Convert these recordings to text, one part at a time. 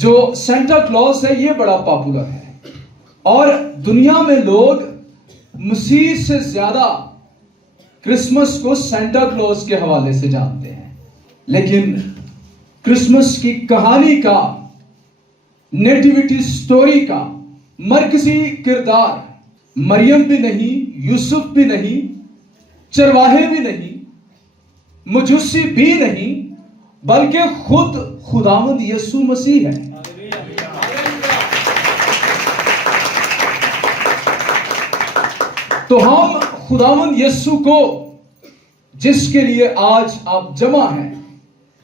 جو Santa Claus ہے یہ بڑا پاپولر ہے، اور دنیا میں لوگ مسیح سے زیادہ کرسمس کو سینٹا کلوز کے حوالے سے جانتے ہیں، لیکن کرسمس کی کہانی کا، نیٹیویٹی سٹوری کا مرکزی کردار مریم بھی نہیں، یوسف بھی نہیں، چرواہے بھی نہیں، مجوسی بھی نہیں، بلکہ خود خداوند یسوع مسیح ہے۔ تو ہم خداوند یسوع کو، جس کے لیے آج آپ جمع ہیں،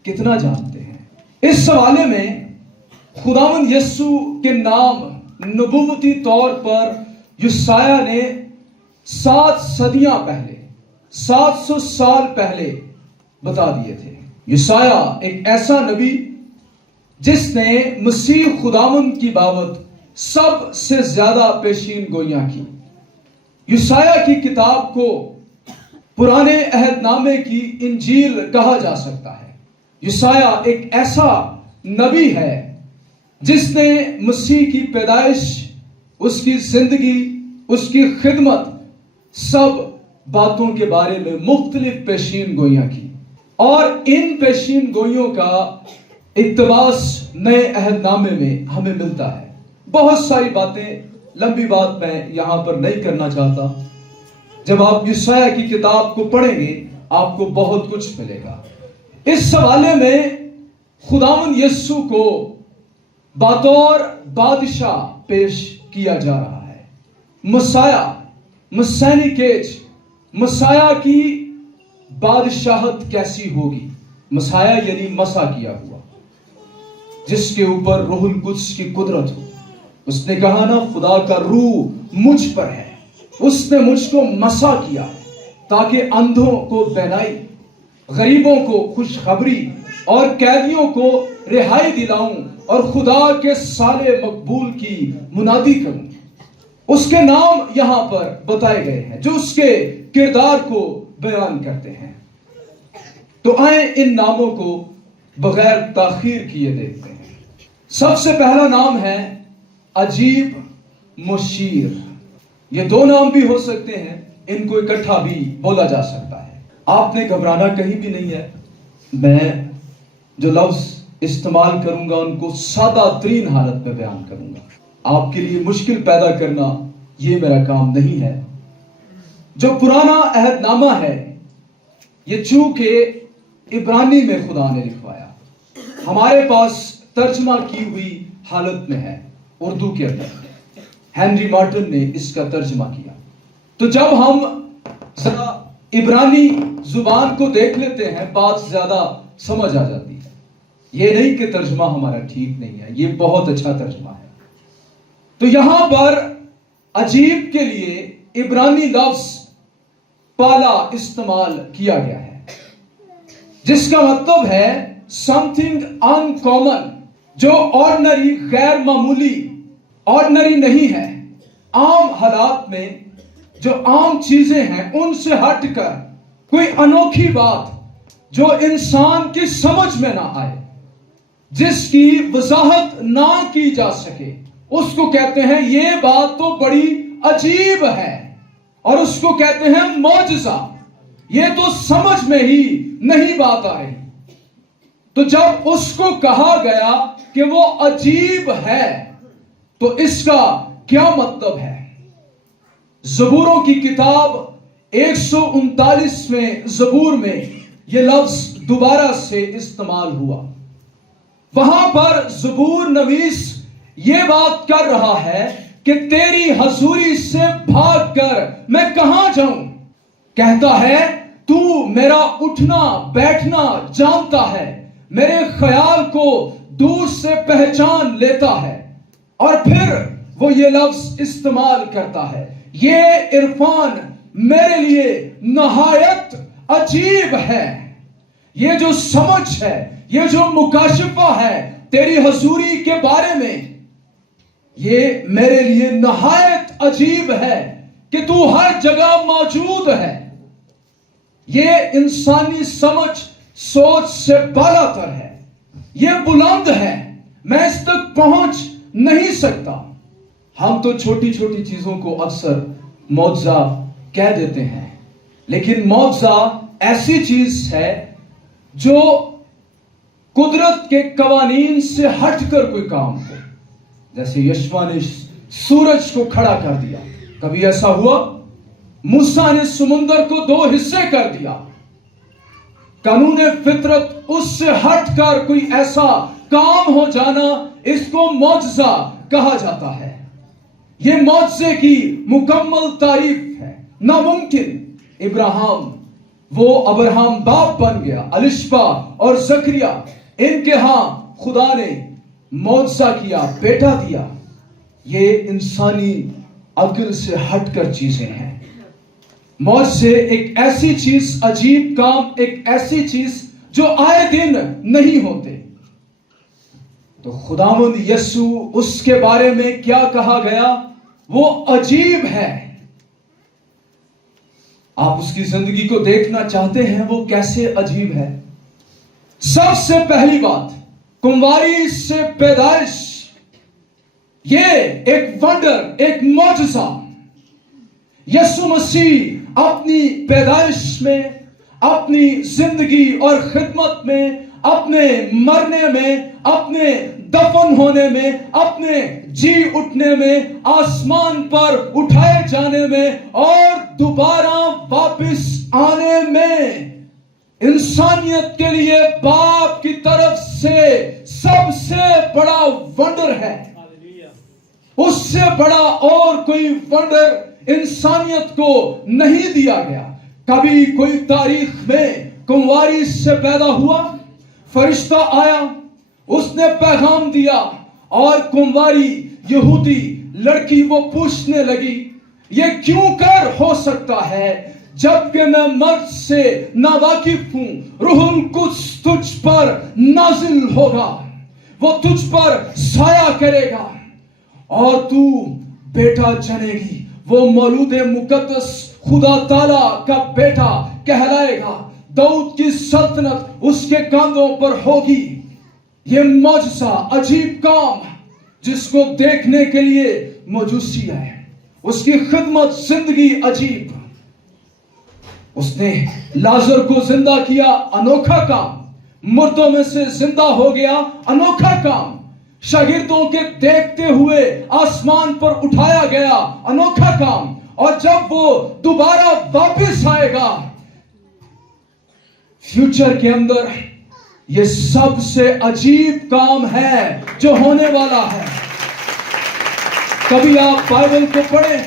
کتنا جانتے ہیں؟ اس حوالے میں خداوند یسوع کے نام نبوتی طور پر یسایہ نے 7 صدیاں پہلے، 700 سال پہلے بتا دیے تھے۔ یسایہ ایک ایسا نبی جس نے مسیح خداوند کی بابت سب سے زیادہ پیشین گوئیاں کی۔ یسایہ کی کتاب کو پرانے عہد نامے کی انجیل کہا جا سکتا ہے۔ یسایہ ایک ایسا نبی ہے جس نے مسیح کی پیدائش، اس کی زندگی، اس کی خدمت، سب باتوں کے بارے میں مختلف پیشین گوئیاں کی، اور ان پیشین گوئیوں کا اقتباس نئے عہد نامے میں ہمیں ملتا ہے۔ بہت ساری باتیں، لمبی بات میں یہاں پر نہیں کرنا چاہتا۔ جب آپ یسایہ کی کتاب کو پڑھیں گے آپ کو بہت کچھ ملے گا۔ اس حوالے میں خداوند یسوع کو بطور بادشاہ پیش کیا جا رہا ہے۔ مسیح، مسینیکیج، مسیح کی بادشاہت کیسی ہوگی؟ مسیح یعنی مسا کیا ہوا، جس کے اوپر روح القدس کی قدرت ہو۔ اس نے کہا نا، خدا کا روح مجھ پر ہے، اس نے مجھ کو مسا کیا تاکہ اندھوں کو بینائی، غریبوں کو خوشخبری اور قیدیوں کو رہائی دلاؤں، اور خدا کے سال مقبول کی منادی کروں۔ اس کے نام یہاں پر بتائے گئے ہیں جو اس کے کردار کو بیان کرتے ہیں۔ تو آئیں ان ناموں کو بغیر تاخیر کیے دیکھتے ہیں۔ سب سے پہلا نام ہے عجیب مشیر۔ یہ 2 نام بھی ہو سکتے ہیں، ان کو اکٹھا بھی بولا جا سکتا ہے۔ آپ نے گھبرانا کہیں بھی نہیں ہے۔ میں جو لفظ استعمال کروں گا ان کو سادہ ترین حالت میں بیان کروں گا۔ آپ کے لیے مشکل پیدا کرنا یہ میرا کام نہیں ہے۔ جو پرانا عہد نامہ ہے یہ چونکہ عبرانی میں خدا نے لکھوایا، ہمارے پاس ترجمہ کی ہوئی حالت میں ہے اردو کے اندر۔ ہنری مارٹن نے اس کا ترجمہ کیا۔ تو جب ہم ذرا عبرانی زبان کو دیکھ لیتے ہیں بات زیادہ سمجھ آ جاتی ہے۔ یہ نہیں کہ ترجمہ ہمارا ٹھیک نہیں ہے، یہ بہت اچھا ترجمہ ہے۔ تو یہاں پر عجیب کے لیے عبرانی لفظ پالا استعمال کیا گیا ہے، جس کا مطلب ہے something uncommon، جو آرڈنری، غیر معمولی، آرڈنری نہیں ہے۔ عام حالات میں جو عام چیزیں ہیں ان سے ہٹ کر کوئی انوکھی بات جو انسان کی سمجھ میں نہ آئے، جس کی وضاحت نہ کی جا سکے، اس کو کہتے ہیں یہ بات تو بڑی عجیب ہے، اور اس کو کہتے ہیں معجزہ۔ یہ تو سمجھ میں ہی نہیں بات آ رہی۔ تو جب اس کو کہا گیا کہ وہ عجیب ہے تو اس کا کیا مطلب ہے؟ زبوروں کی کتاب 139ویں زبور میں یہ لفظ دوبارہ سے استعمال ہوا۔ وہاں پر زبور نویس یہ بات کر رہا ہے کہ تیری حضوری سے بھاگ کر میں کہاں جاؤں؟ کہتا ہے تو میرا اٹھنا بیٹھنا جانتا ہے، میرے خیال کو دور سے پہچان لیتا ہے۔ اور پھر وہ یہ لفظ استعمال کرتا ہے، یہ عرفان میرے لیے نہایت عجیب ہے۔ یہ جو سمجھ ہے، یہ جو مکاشفہ ہے تیری حضوری کے بارے میں، یہ میرے لیے نہایت عجیب ہے کہ تو ہر جگہ موجود ہے۔ یہ انسانی سمجھ سوچ سے بالا تر ہے، یہ بلند ہے۔ मैं इस तक पहुंच नहीं सकता। हम तो छोटी छोटी चीजों को अक्सर मौजज़ा कह देते हैं, लेकिन मौजज़ा ऐसी चीज है जो कुदरत के कवानीन से हटकर कोई काम हो। जैसे यशवा ने सूरज को खड़ा कर दिया, कभी ऐसा हुआ? मूसा ने समुंदर को 2 हिस्से कर दिया। कानून फितरत उससे हटकर कोई ऐसा काम हो जाना, इसको मौजज़ा कहा जाता है। यह मौजज़े की मुकम्मल तारीफ है। नामुमकिन इब्राहिम, वो अब्राहम बाप बन गया। अलिशबा और जकरिया, इनके यहां खुदा ने मौजज़ा किया, बेटा दिया। ये इंसानी अक्ल से हटकर चीजें हैं। मौजज़े एक ऐसी चीज, अजीब काम, एक ऐसी चीज जो आए दिन नहीं होते। तो खुदावंद यीशु, उसके बारे में क्या कहा गया? वो अजीब है। आप उसकी जिंदगी को देखना चाहते हैं, वो कैसे अजीब है? सबसे पहली बात, कुंवारी से पैदाइश, ये एक वंडर, एक मौजज़ा। यीशु मसीह अपनी पैदाइश में, अपनी जिंदगी और खिदमत में, अपने मरने में, अपने दफन होने में, अपने जी उठने में, आसमान पर उठाए जाने में और दोबारा वापस आने में, इंसानियत के लिए बाप की तरफ से सबसे बड़ा वंडर है। उससे बड़ा और कोई वंडर इंसानियत को नहीं दिया गया। कभी कोई तारीख में कुंवारी से पैदा हुआ, फरिश्ता आया, उसने पैगाम दिया, और कुंवारी यहूदी लड़की वो पूछने लगी, ये क्यों कर हो सकता है जबकि मैं मर्द से नावाकिफ हूं? रूहुल कुद्स तुझ पर नाजिल होगा, वो तुझ पर साया करेगा और तू बेटा जनेगी। वो मौलूद मुकद्दस खुदा ताला का बेटा कहलाएगा। दाऊद की सल्तनत उसके कांधों पर होगी। ये मौजज़ा, अजीब काम, जिसको देखने के लिए मजूसी है। उसकी खिदमत, जिंदगी अजीब। उसने लाजर को जिंदा किया, अनोखा काम। मुर्दों में से जिंदा हो गया, अनोखा काम। शागिर्दों के देखते हुए आसमान पर उठाया गया, अनोखा काम। और जब वो दोबारा वापस आएगा फ्यूचर के अंदर, ये सबसे अजीब काम है जो होने वाला है। कभी आप बाइबल को पढ़ें,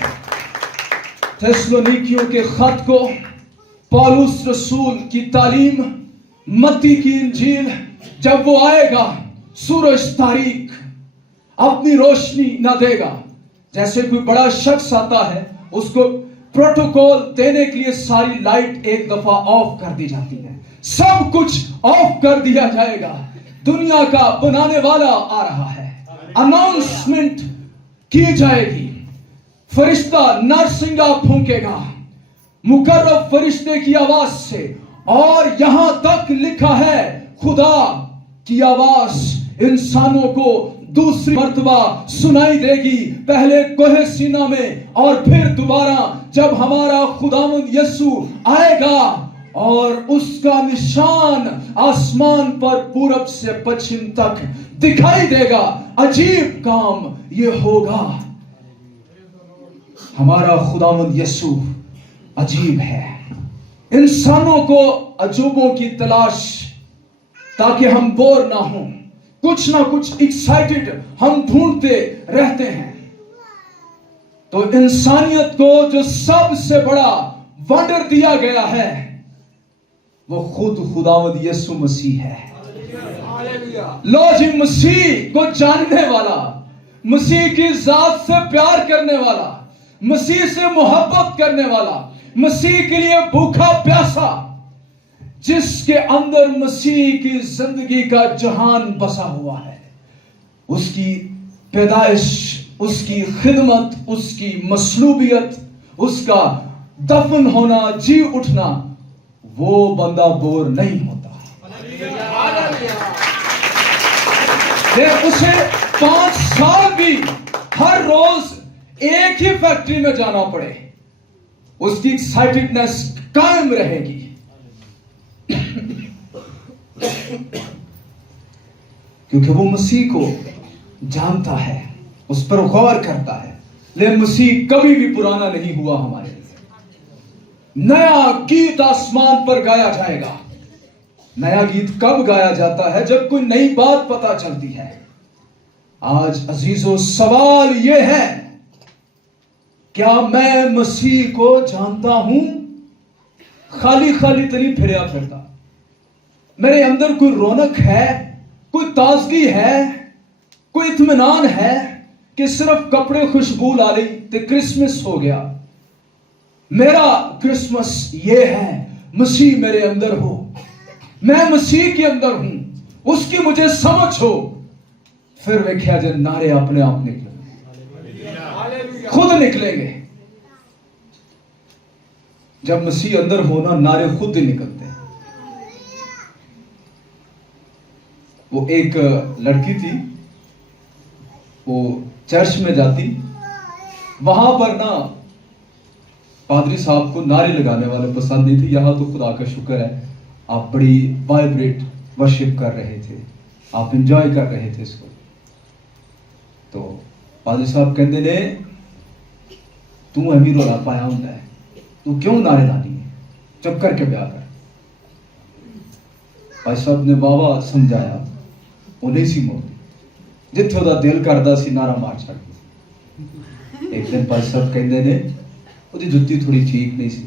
थिस्सलुनीकियों के खत को, पौलुस रसूल की तालीम, मत्ती की इंजील, जब वो आएगा सूरज तारीख अपनी रोशनी न देगा। जैसे कोई बड़ा शख्स आता है, उसको प्रोटोकॉल देने के लिए सारी लाइट एक दफा ऑफ कर दी जाती है, सब कुछ ऑफ कर दिया जाएगा। दुनिया का बनाने वाला आ रहा है, अनाउंसमेंट की जाएगी। फरिश्ता नरसिंगा फूंकेगा मुकर्रब फरिश्ते की आवाज से, और यहां तक लिखा है खुदा की आवाज इंसानों को दूसरी मर्तबा सुनाई देगी, पहले कोहे सीना में और फिर दोबारा जब हमारा खुदावंद यीशु आएगा और उसका निशान आसमान पर पूरब से पश्चिम तक दिखाई देगा। अजीब काम ये होगा। हमारा खुदावंद यीशु अजीब है। इंसानों को अजूबों की तलाश, ताकि हम बोर ना हों, कुछ ना कुछ एक्साइटेड हम ढूंढते रहते हैं। तो इंसानियत को जो सबसे बड़ा वंडर दिया गया है, वो खुद खुदावंद यीशु मसीह है। लो जी, मसीह को जानने वाला, मसीह की जात से प्यार करने वाला, मसीह से मोहब्बत करने वाला, मसीह के लिए भूखा प्यासा, जिसके अंदर मसीह की जिंदगी का जहान बसा हुआ है, उसकी पैदाइश, उसकी खिदमत, उसकी मसलूबियत, उसका दफन होना, जी उठना, वो बंदा बोर नहीं होता। लेकिन उसे 5 साल भी हर रोज एक ही फैक्ट्री में जाना पड़े, उसकी एक्साइटेडनेस कायम रहेगी। क्योंकि वो मसीह को जानता है, उस पर गौर करता है। लेकिन मसीह कभी भी पुराना नहीं हुआ हमारे लिए। नया गीत आसमान पर गाया जाएगा। नया गीत कब गाया जाता है? जब कोई नई बात पता चलती है। आज अजीजों, सवाल यह है, क्या मैं मसीह को जानता हूं? खाली खाली तो नहीं फिरया फिरता। मेरे अंदर कोई रौनक है, कोई ताजगी है, कोई इत्मीनान है कि सिर्फ कपड़े खुशबू ला ली तो क्रिसमस हो गया। मेरा क्रिसमस ये है, मसीह मेरे अंदर हो, मैं मसीह के अंदर हूं, उसकी मुझे समझ हो। फिर देखा जाए नारे अपने आप निकलेंगे, खुद निकलेंगे। जब मसीह अंदर होना, नारे खुद ही निकलते हैं। वो एक लड़की थी, वो चर्च में जाती, वहां पर ना पादरी साहब को नारे लगाने वाले पसंद नहीं थे। यहां तो खुदा का शुक्र है, आप बड़ी वाइब्रेट वर्शिप कर रहे थे, आप एंजॉय कर रहे थे इसको। तो पादरी साहब कहते ने, तू अभी रोला पाया होता है, तू क्यों नारे लानी है, चुप करके ब्याह कर। भाई साहब ने बाबा समझाया, वो नहीं सी मोड़ती, जिथे ਉਹਦਾ ਦਿਲ ਕਰਦਾ ਸੀ ਨਾਰਾ ਮਾਰ ਛੱਡਦੀ। ਇੱਕ ਦਿਨ ਭਾਈ ਸਾਹਿਬ ਕਹਿੰਦੇ ਨੇ, ਉਹਦੀ ਜੁੱਤੀ ਥੋੜੀ ਠੀਕ ਨਹੀਂ ਸੀ।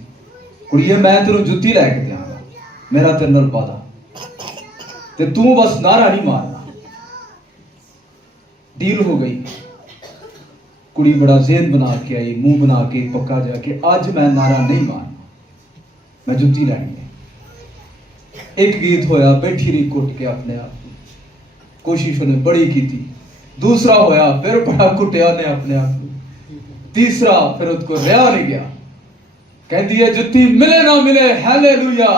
ਕੁੜੀਏ, ਮੈਂ ਤੈਨੂੰ ਜੁੱਤੀ ਲੈ ਕੇ ਦਿਆਂਗਾ, ਮੇਰਾ ਤੇਰੇ ਨਾਲ ਵਾਦਾ, ਤੇ ਤੂੰ ਬਸ ਨਾਰਾ ਨਹੀਂ ਮਾਰਨਾ। ਡੀਲ ਹੋ ਗਈ। ਕੁੜੀ ਬੜਾ ਜ਼ੇਨ ਬਣਾ ਕੇ ਆਈ, ਮੂੰਹ ਬਣਾ ਕੇ ਪੱਕਾ ਜਾ ਕੇ, ਅੱਜ ਮੈਂ ਨਾਰਾ ਨਹੀਂ ਮਾਰਨਾ, ਮੈਂ ਜੁੱਤੀ ਲੈਣੀ ਹੈ। ਇੱਕ ਗੀਤ ਹੋਇਆ, ਬੈਠੀ ਰਹੀ ਕੁੱਟ ਕੇ ਆਪਣੇ ਆਪ। कोशिश उन्हें बड़ी की थी। दूसरा होया, फिर बड़ा कुटिया ने अपने आप को। तीसरा फिर उसको रहा नहीं गया, कहती है जुत्ती मिले ना मिले, हालेलुया।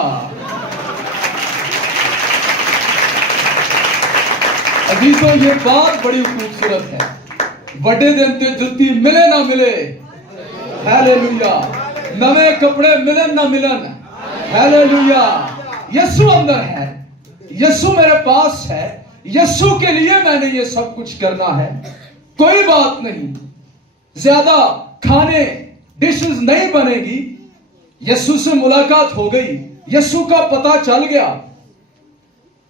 अजीजों, ये बात बड़ी खूबसूरत है। बड़े दिन ते जुत्ती मिले ना मिले, हालेलुया। नवे कपड़े मिलन ना मिलन, हालेलुया। यीशु अंदर है, यीशु मेरे पास है, यीशु के लिए मैंने ये सब कुछ करना है। कोई बात नहीं, ज्यादा खाने डिशेस नहीं बनेगी। यीशु से मुलाकात हो गई, यीशु का पता चल गया,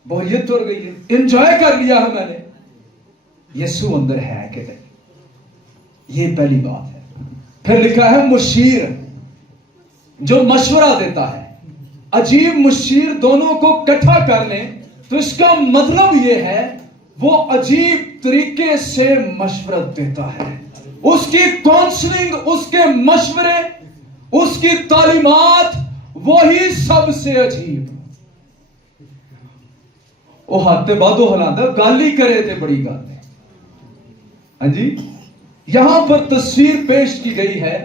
बोरियत उड़ गई है, एंजॉय कर लिया है मैंने। यीशु अंदर है कि नहीं, ये पहली बात है। फिर लिखा है मुशीर, जो मशवरा देता है। अजीब मुशीर दोनों को इकट्ठा कर लें तो इसका मतलब यह है, वो अजीब तरीके से मशवरत देता है। उसकी काउंसलिंग, उसके मशवरे, उसकी तालीमात, वही सबसे अजीब। वो हाथे बादो हलादा, गाली करे थे बड़ी गल है। हाँ जी, यहां पर तस्वीर पेश की गई है,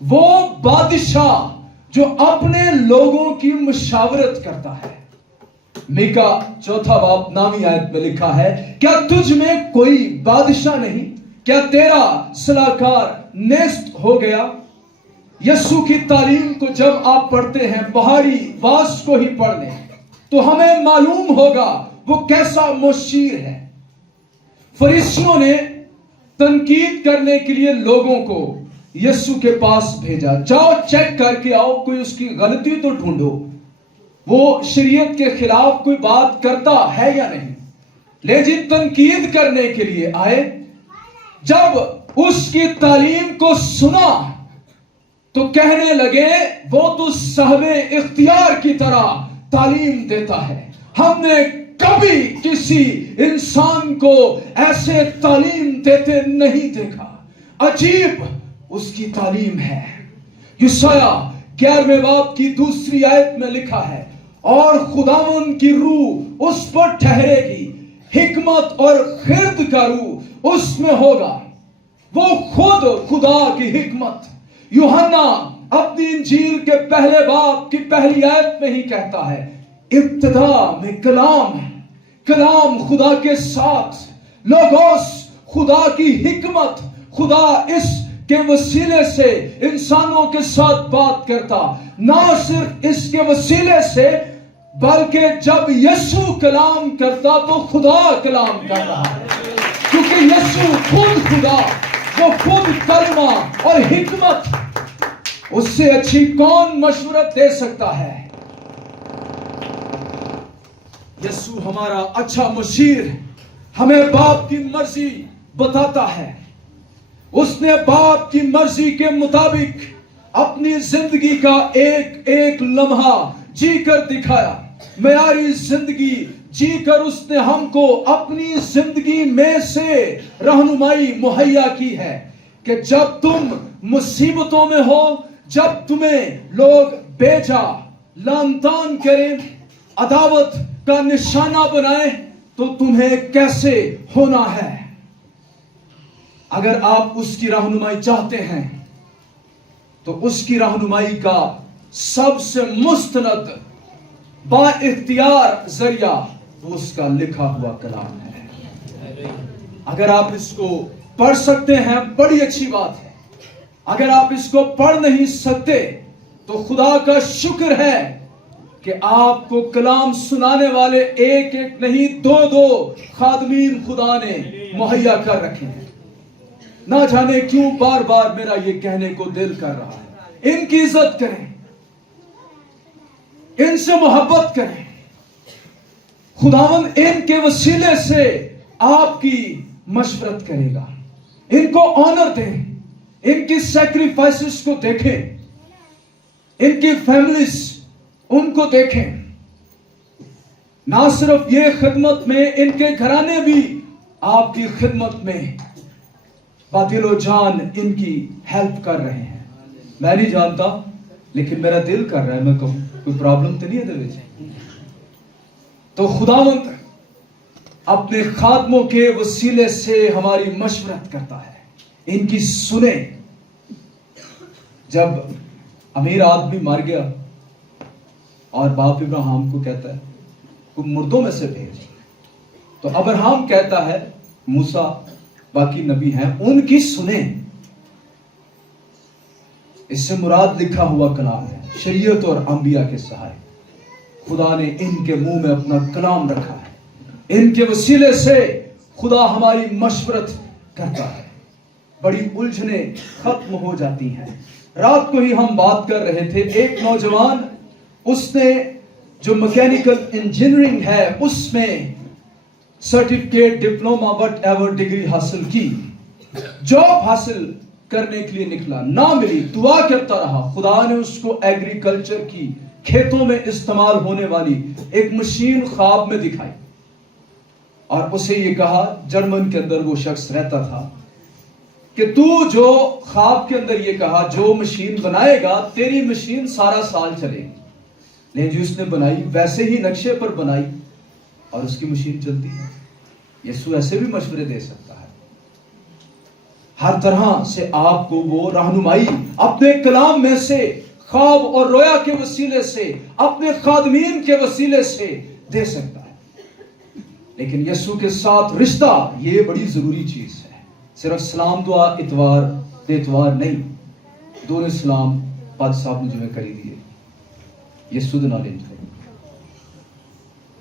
वो बादशाह जो अपने लोगों की मुशावरत करता है। मीका 4 बाब 9 आयत में लिखा है, क्या तुझ में कोई बादशाह नहीं? क्या तेरा सलाहकार नेस्त हो गया? यीशु की तालीम को जब आप पढ़ते हैं, पहाड़ी वास को ही पढ़ लें, तो हमें मालूम होगा वो कैसा मुशीर है। फरीसियों ने तनकीद करने के लिए लोगों को यीशु के पास भेजा, जाओ चेक करके आओ, कोई उसकी गलती तो ढूंढो, वो शरीयत के खिलाफ कोई बात करता है या नहीं। लेकिन तनकीद करने के लिए आए, जब उसकी तालीम को सुना तो कहने लगे, वो तो साहबे इख्तियार की तरह तालीम देता है। हमने कभी किसी इंसान को ऐसे तालीम देते नहीं देखा। अजीब उसकी तालीम है। यशाया 11वें बाब की 2 आयत में लिखा है, और खुदावंद की रूह उस पर ठहरेगी, हिकमत और खिर्द का रूह उसमें होगा। वो खुद खुदा की हिकमत। यूहन्ना अपनी इंजील के पहले बाब की पहली आयत में ही कहता है, इब्तिदा में कलाम है, कलाम खुदा के साथ लोगोस खुदा की हिकमत, खुदा इस के वसीले से इंसानों के साथ बात करता, ना सिर्फ इसके वसीले से बल्कि जब यीशु कलाम करता तो खुदा कलाम कर रहा है, क्योंकि यीशु खुद खुदा, वो खुद कलमा और हिकमत, उससे अच्छी कौन मशवरत दे सकता है। यीशु हमारा अच्छा मुशीर हमें बाप की मर्जी बताता है। उसने बाप की मर्जी के मुताबिक अपनी जिंदगी का एक एक लम्हा जी कर दिखाया। मेरी जिंदगी जीकर उसने हमको अपनी जिंदगी में से रहनुमाई मुहैया की है कि जब तुम मुसीबतों में हो, जब तुम्हें लोग बेजा लानतान करें, अदावत का निशाना बनाए, तो तुम्हें कैसे होना है। अगर आप उसकी रहनुमाई चाहते हैं तो उसकी रहनुमाई का सबसे मुस्तनद बाइख्तियार जरिया वो उसका लिखा हुआ कलाम है। अगर आप इसको पढ़ सकते हैं बड़ी अच्छी बात है। अगर आप इसको पढ़ नहीं सकते तो खुदा का शुक्र है कि आपको कलाम सुनाने वाले एक एक नहीं दो दो खादमीन खुदा ने मुहैया कर रखे हैं। ना जाने क्यों बार बार मेरा ये कहने को दिल कर रहा है, इनकी इज्जत करें, इनसे मोहब्बत करें। खुदावन इनके वसीले से आपकी मशवरत करेगा। इनको ऑनर दें, इनकी सैक्रिफाइसेस को देखें, इनकी फैमिलीज उनको देखें। ना सिर्फ ये खिदमत में, इनके घराने भी आपकी खिदमत में बातिलो जान इनकी हेल्प कर रहे हैं। मैं नहीं जानता, लेकिन मेरा दिल कर रहा है मैं कहूं, कोई प्रॉब्लम तो नहीं है दे। तो खुदावंद अपने खादमों के वसीले से हमारी मशवरत करता है, इनकी सुने। जब अमीर आदमी मर गया और बाप इब्राहिम को कहता है तू मुर्दों में से भेज, तो अब्राहम कहता है मूसा बाकी नबी हैं उनकी सुने। इससे मुराद लिखा हुआ कलाम है, शरीयत और अंबिया के सहाय। खुदा ने इनके मुंह में अपना कलाम रखा है, इनके वसीले से खुदा हमारी मशवरत करता है। बड़ी उलझने खत्म हो जाती हैं। रात को ही हम बात कर रहे थे, एक नौजवान उसने जो मैकेनिकल इंजीनियरिंग है उसमें certificate, diploma, what ever degree हासिल की, जॉब हासिल करने के लिए निकला, ना मिली, दुआ करता रहा। खुदा ने उसको एग्रीकल्चर की, खेतों में इस्तेमाल होने वाली एक मशीन ख्वाब में दिखाई और उसे ये कहा, जर्मन के अंदर वो शख्स रहता था, कि तू जो ख्वाब के अंदर ये कहा जो मशीन बनाएगा तेरी मशीन सारा साल चलेगी। लेकिन जो उसने बनाई वैसे ही नक्शे पर बनाई और उसकी मशीन चलती है। यीशु ऐसे भी मशवरे दे सकता है। हर तरह से आपको वो रहनुमाई अपने कलाम में से, ख्वाब और रोया के वसीले से, अपने खादमीन के वसीले से दे सकता है। लेकिन यीशु के साथ रिश्ता ये बड़ी जरूरी चीज है। सिर्फ सलाम दुआ इतवार देतवार नहीं, दोनों सलाम पाद साहब ने जो करी दिए यीशु दे नाल इंज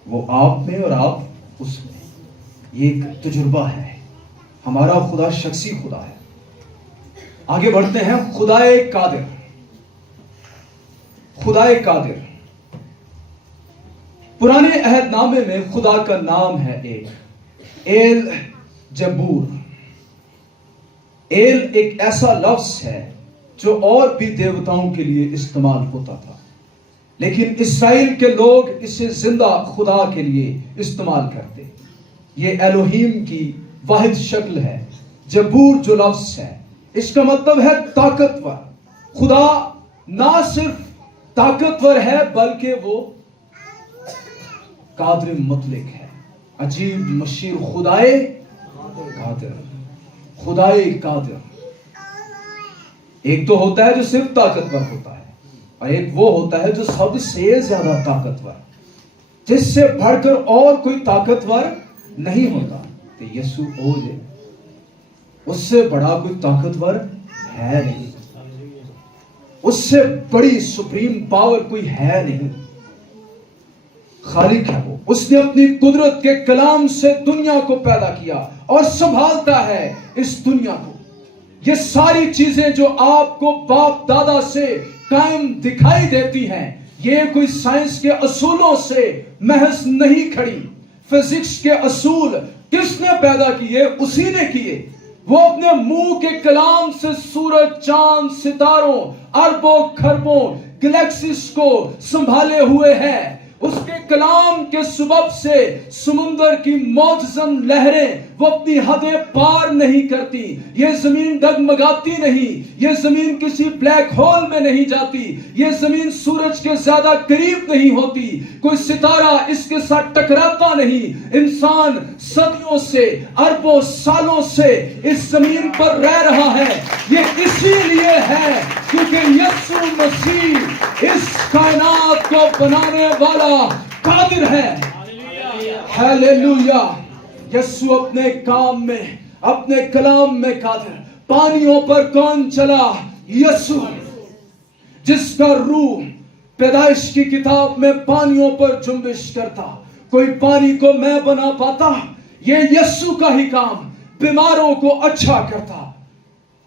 वो आप में और आप उसमें, ये एक तजुर्बा है। हमारा खुदा शख्सी खुदा है। आगे बढ़ते हैं। खुदाए कादिर, खुदाए कादिर। पुराने अहदनामे में खुदा का नाम है एक एल जबूर। एल एक ऐसा लफ्ज है जो और भी देवताओं के लिए इस्तेमाल होता था, लेकिन इस्राएल के लोग इसे जिंदा खुदा के लिए इस्तेमाल करते। ये एलोहीम की वाहिद शक्ल है। जबूर जो लफ्ज है इसका मतलब है ताकतवर। खुदा ना सिर्फ ताकतवर है बल्कि वो कादिर मुतलक है। अजीब मशीर खुदाए कादिर, खुदाए कादिर। एक तो होता है जो सिर्फ ताकतवर होता है और एक वो होता है जो सबसे ज्यादा ताकतवर, जिससे बढ़कर और कोई ताकतवर नहीं होता। کہ یسوع او جے اس سے بڑا کوئی طاقتور ہے نہیں, اس سے بڑی سپریم پاور کوئی ہے نہیں. خالق ہے وہ, اس نے اپنی قدرت کے کلام سے دنیا کو پیدا کیا اور سنبھالتا ہے اس دنیا کو. یہ ساری چیزیں جو آپ کو باپ دادا سے قائم دکھائی دیتی ہیں, یہ کوئی سائنس کے اصولوں سے محض نہیں کھڑی. فزکس کے اصول کس نے پیدا کیے؟ اسی نے کیے. وہ اپنے منہ کے کلام سے سورج, چاند, ستاروں, اربوں خربوں گلیکسیز کو سنبھالے ہوئے ہیں. اس کے کلام کے سبب سے سمندر کی موجزن لہریں وہ اپنی حدیں پار نہیں کرتی. یہ زمین ڈگمگاتی نہیں, یہ زمین کسی بلیک ہول میں نہیں جاتی, یہ زمین سورج کے زیادہ قریب نہیں ہوتی, کوئی ستارہ اس کے ساتھ ٹکراتا نہیں. انسان صدیوں سے, اربوں سالوں سے اس زمین پر رہ رہا ہے. یہ اسی لیے ہے کیونکہ یسوع مسیح اس کائنات کو بنانے والا قادر ہے. ہیلیلویا. یسوع اپنے کام میں, اپنے کلام میں قادر. پانیوں پر کون چلا؟ یسوع. جس کا روح پیدائش کی کتاب میں پانیوں پر جنبش کرتا. کوئی پانی کو میں بنا پاتا؟ یہ یسوع کا ہی کام. بیماروں کو اچھا کرتا,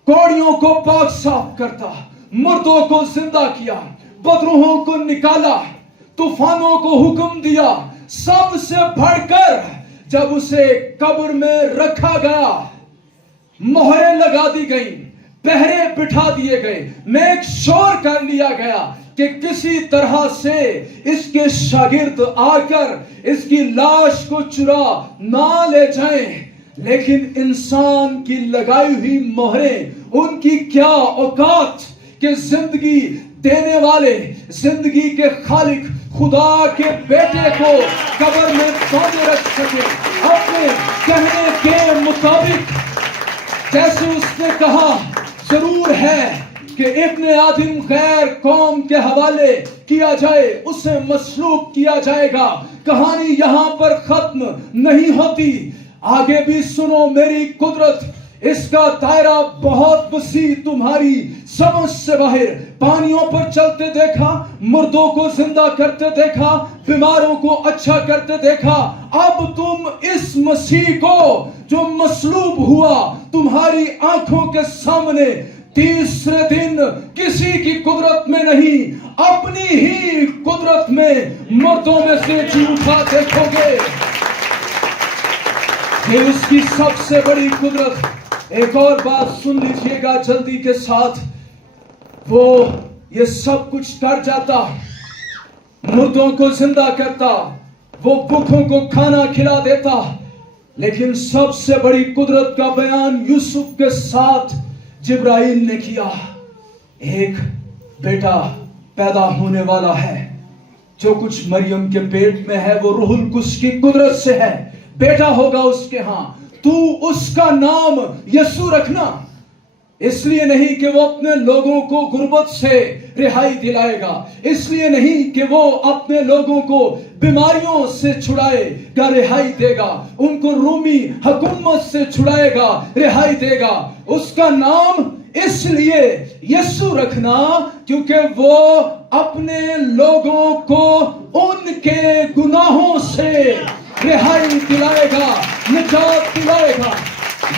کوڑیوں کو پاک صاف کرتا, مردوں کو زندہ کیا, بدروحوں کو نکالا, طوفانوں کو حکم دیا. سب سے بڑھ کر جب اسے قبر میں رکھا گیا, مہریں لگا دی گئیں, پہرے بٹھا دیے گئے, میک شور کر لیا گیا کہ کسی طرح سے اس کے شاگرد آ کر اس کی لاش کو چرا نہ لے جائیں. لیکن انسان کی لگائی ہوئی مہریں, ان کی کیا اوقات کہ زندگی دینے والے, زندگی کے خالق خدا کے بیٹے کو قبر میں باندھے رکھ سکے اپنے کہنے کے مطابق. جیسے اس نے کہا ضرور ہے کہ ابن آدم غیر قوم کے حوالے کیا جائے, اسے مصلوب کیا جائے گا. کہانی یہاں پر ختم نہیں ہوتی, آگے بھی سنو میری قدرت. اس کا دائرہ بہت وسیع, تمہاری سمجھ سے باہر. پانیوں پر چلتے دیکھا, مردوں کو زندہ کرتے دیکھا, بیماروں کو اچھا کرتے دیکھا. اب تم اس مسیح کو جو مصلوب ہوا تمہاری آنکھوں کے سامنے, تیسرے دن کسی کی قدرت میں نہیں, اپنی ہی قدرت میں مردوں میں سے جی اٹھا دیکھو گے. یہ اس کی سب سے بڑی قدرت. ایک اور بات سن لیجئے گا جلدی کے ساتھ. وہ یہ سب کچھ کر جاتا, مردوں کو زندہ کرتا, وہ بھوکوں کو کھانا کھلا دیتا, لیکن سب سے بڑی قدرت کا بیان یوسف کے ساتھ جبرائیل نے کیا. ایک بیٹا پیدا ہونے والا ہے, جو کچھ مریم کے پیٹ میں ہے وہ روح القدس کی قدرت سے ہے. بیٹا ہوگا اس کے ہاں, تو اس کا نام یسوع رکھنا. اس لیے نہیں کہ وہ اپنے لوگوں کو غربت سے رہائی دلائے گا, اس لیے نہیں کہ وہ اپنے لوگوں کو بیماریوں سے چھڑائے گا, رہائی دے گا, ان کو رومی حکومت سے چھڑائے گا, رہائی دے گا. اس کا نام اس لیے یسوع رکھنا کیونکہ وہ اپنے لوگوں کو ان کے گناہوں سے رہائی دلائے گا, نجات دلائے گا.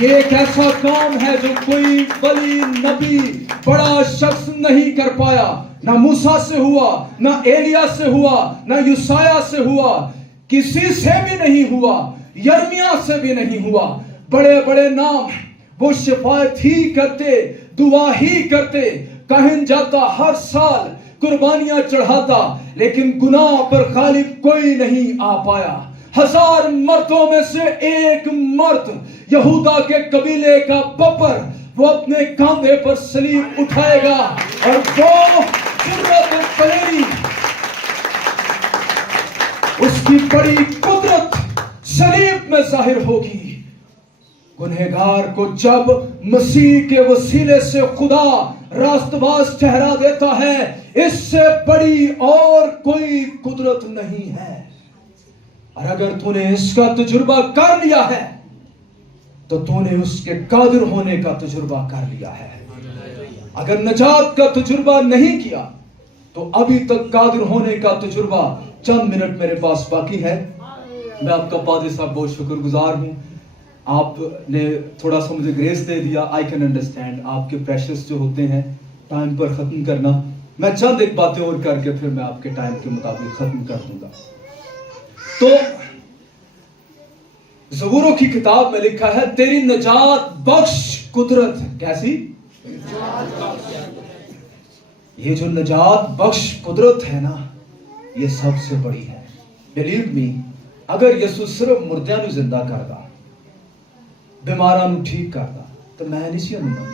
یہ ایک ایسا کام ہے جو کوئی ولی, نبی, بڑا شخص نہیں کر پایا. نہ موسیٰ سے ہوا, نہ ایلیا سے ہوا, نہ یوسیٰ سے ہوا, کسی سے بھی نہیں ہوا, یرمیہ سے بھی نہیں ہوا. بڑے بڑے نام, وہ شفاعت ہی کرتے, دعا ہی کرتے. کاہن جاتا, ہر سال قربانیاں چڑھاتا, لیکن گناہ پر غالب کوئی نہیں آ پایا. 1000 مردوں میں سے ایک مرد, یہودا کے قبیلے کا بپر, وہ اپنے کاندھے پر صلیب اٹھائے گا اور وہ جرأت پلیری, اس کی بڑی قدرت صلیب میں ظاہر ہوگی. گنہگار کو جب مسیح کے وسیلے سے خدا راست باز ٹھہرا دیتا ہے, اس سے بڑی اور کوئی قدرت نہیں ہے. اور اگر تو نے اس کا تجربہ کر لیا ہے तो तूने उसके कादिर होने का तजुर्बा कर लिया है। अगर नजात का तजुर्बा नहीं किया तो अभी तक कादिर होने का तजुर्बा, चंद मिनट मेरे पास बाकी है। मैं आपका पादरी साहब बहुत शुक्रगुजार हूँ, आपने थोड़ा सा मुझे ग्रेस दे दिया। आई कैन अंडरस्टैंड आपके प्रेशर्स जो होते हैं टाइम पर ख़त्म करना। मैं चंद एक बातें और करके फिर मैं आपके टाइम के मुताबिक ख़त्म कर दूंगा। तो ज़बूरों की किताब में लिखा है, तेरी नजात बख्श कुदरत। कैसी? ये जो नजात बख्श कुदरत है ना, ये सबसे बड़ी है। बिलीव मी, अगर यसू सिर्फ मुर्दियां नूं जिंदा करदा, बीमारां नूं ठीक करदा, तो मैं नहीं सी मनना।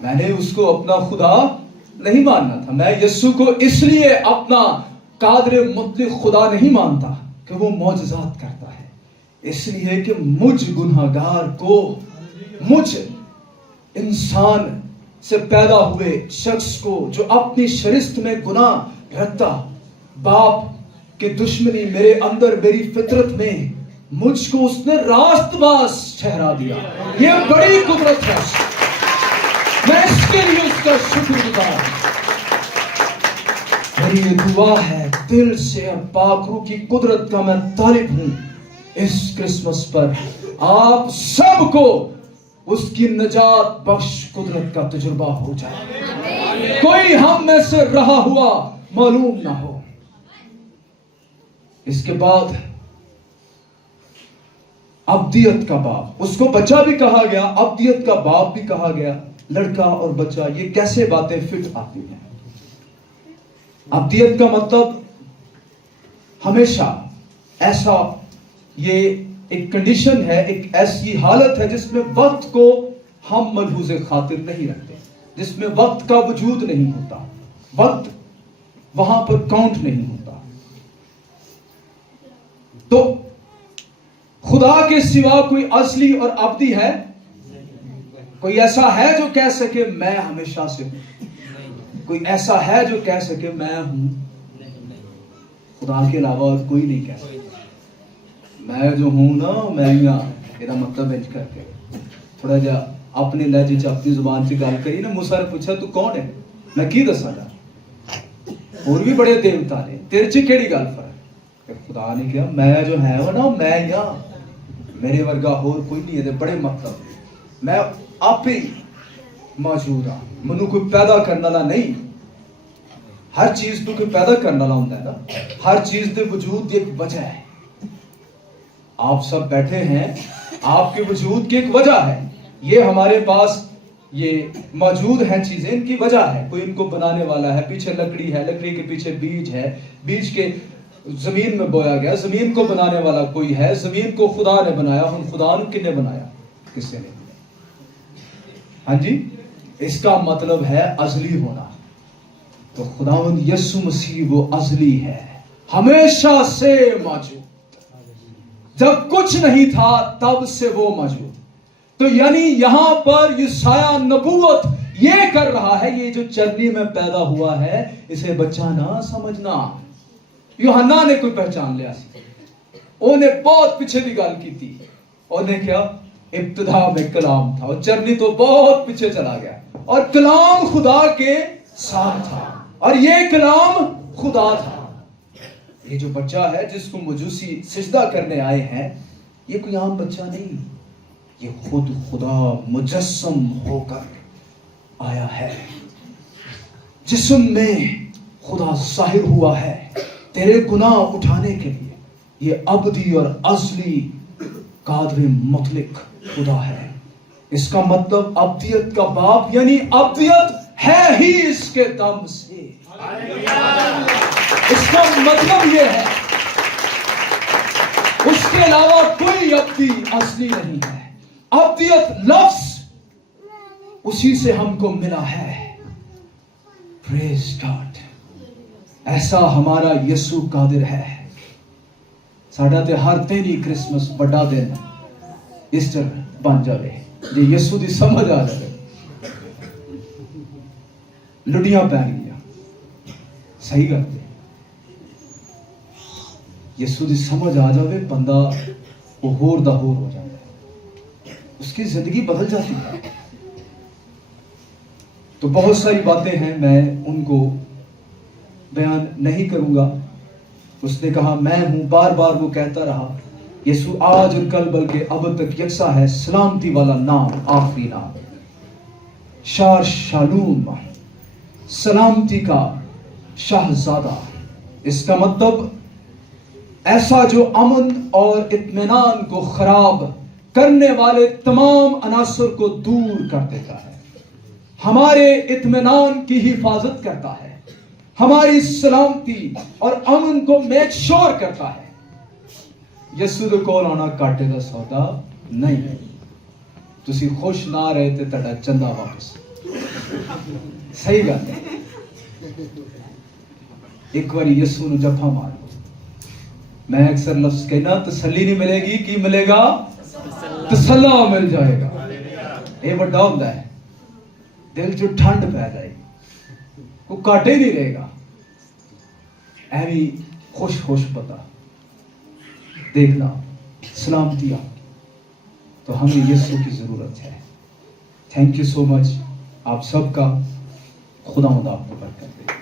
मैंने उसको अपना खुदा नहीं मानना था। मैं यसू को इसलिए अपना कादिर मुतलक खुदा नहीं मानता कि वो मौजज़ात करता है, इसलिए कि मुझ गुनहगार को, मुझ इंसान से पैदा हुए शख्स को जो अपनी शरिस्त में गुनाह रखता, बाप की दुश्मनी मेरे अंदर, मेरी फितरत में, मुझको उसने रास्तबाज ठहरा दिया। ये बड़ी कुदरत है, मैं इसके लिए उसका शुक्रगुजार हूं। मेरी ये दुआ है दिल से, पाक रूह की कुदरत का मैं तालिब हूं, इस क्रिसमस पर आप सबको उसकी नजात बख्श कुदरत का तजुर्बा हो जाए, कोई हम में से रहा हुआ मालूम ना हो। इसके बाद अब्दियत का बाप, उसको बच्चा भी कहा गया, अब्दियत का बाप भी कहा गया। लड़का और बच्चा, ये कैसे बातें फिट आती हैं? अब्दियत का मतलब हमेशा ऐसा, ये एक कंडीशन है, एक ऐसी हालत है जिसमें वक्त को हम मलहूज़े खातिर नहीं रखते, जिसमें वक्त का वजूद नहीं होता, वक्त वहां पर काउंट नहीं होता। तो खुदा के सिवा कोई असली और अब्दी है? कोई ऐसा है जो कह सके मैं हमेशा से हूं? कोई ऐसा है जो कह सके मैं हूं? खुदा के अलावा और कोई नहीं कह सकता। मैं जो हूं ना, मैं यहां मतलब इंज करके थोड़ा जा अपने लहजे च, अपनी जुबान से गल करी ना। मूसा ने पूछा तू कौन है? मैं की दसागा, और भी बड़े देवता ने, तेरे च केड़ी गल फर्क? खुदा ने कहा मैं जो है वो ना, मैं यहां, मेरे वर्गा होर कोई नहीं है। बड़े मतलब मैं आप ही मौजूद हाँ, मनु कोई पैदा करने वाला नहीं। हर चीज को कोई पैदा करने वाला होता है ना, हर चीज के वजूद की एक वजह है। आप सब बैठे हैं, आपके वजूद की एक वजह है। ये हमारे पास ये मौजूद हैं चीजें, इनकी वजह है। कोई इनको बनाने वाला है, पीछे लकड़ी है, लकड़ी के पीछे बीज है, बीज के जमीन में बोया गया, जमीन को बनाने वाला कोई है, जमीन को खुदा ने बनाया। हम खुदा ने किसने बनाया? किसने नहीं? हाँ जी, इसका मतलब है अजली होना। तो खुदावंद यीशु मसीह वो अजली है, हमेशा से मौजूद। जब कुछ नहीं था तब से वो मौजूद। तो यानी यहां पर यशायाह नबूवत ये कर रहा है, ये जो चरनी में पैदा हुआ है इसे बच्चा ना समझना। यूहन्ना ने कोई पहचान लिया, उन्हें बहुत पीछे की गल की थी। उन्हें क्या, इब्तिदा में कलाम था, और चरनी तो बहुत पीछे चला गया, और कलाम खुदा के साथ था, और ये कलाम खुदा था। ये जो बच्चा है जिसको मजूसी सिजदा करने आए हैं, ये कोई आम बच्चा नहीं, ये खुद खुदा मुजस्सम होकर आया है। जिस्म में खुदा जाहिर हुआ है तेरे गुनाह उठाने के लिए। ये अबदी और असली कादिर मुतलक खुदा है। इसका मतलब अब्दियत का बाप, यानी अब्दियत है ही इसके दम से। इसका मतलब यह है उसके अलावा कोई अब्दी असली नहीं है। अब्दियत लफ्ज उसी से हमको मिला है। Praise God. ऐसा हमारा यीशु कादिर है। साडा ते हर तेरी क्रिसमस बड़ा दिन ईस्टर बन जाए जे यीशु दी समझ आ जाए। लुटियां पै गई, सही गल, यीशु दी समझ आ जाए, बंदा وہ ہور دا ہور ہو جاتا ہے, اس کی زندگی بدل جاتی ہے. تو بہت ساری باتیں ہیں, میں ان کو بیان نہیں کروں گا. اس نے کہا میں ہوں, بار بار وہ کہتا رہا. یسوع آج اور کل بلکہ اب تک یکساں ہے. سلامتی والا نام, آخری نام, شار شالوم, سلامتی کا شاہزادہ. اس کا مطلب ایسا جو امن اور اطمینان کو خراب کرنے والے تمام عناصر کو دور کر دیتا ہے, ہمارے اطمینان کی حفاظت کرتا ہے, ہماری سلامتی اور امن کو میک شور کرتا ہے. یسوع دے کول آنا کاٹے دا سودا نہیں. تسی خوش نہ رہے تے تہاڈا چندہ واپس. صحیح گل ہے. ایک باری یسوع نو جفا مارو. میں اکثر لفظ کہنا, تسلی نہیں ملے گی, کی ملے گا؟ تسلا مل جائے گا. یہ بڑا ہوندا ہے, دل جو ٹھنڈ پہ جائے, کو کاٹے نہیں رہے گا. ایوی خوش خوش پتا دیکھنا سلامتی آپ. تو ہمیں یسوع کی ضرورت ہے. تھینک یو سو مچ آپ سب کا. خدا آپ کو برکت دے.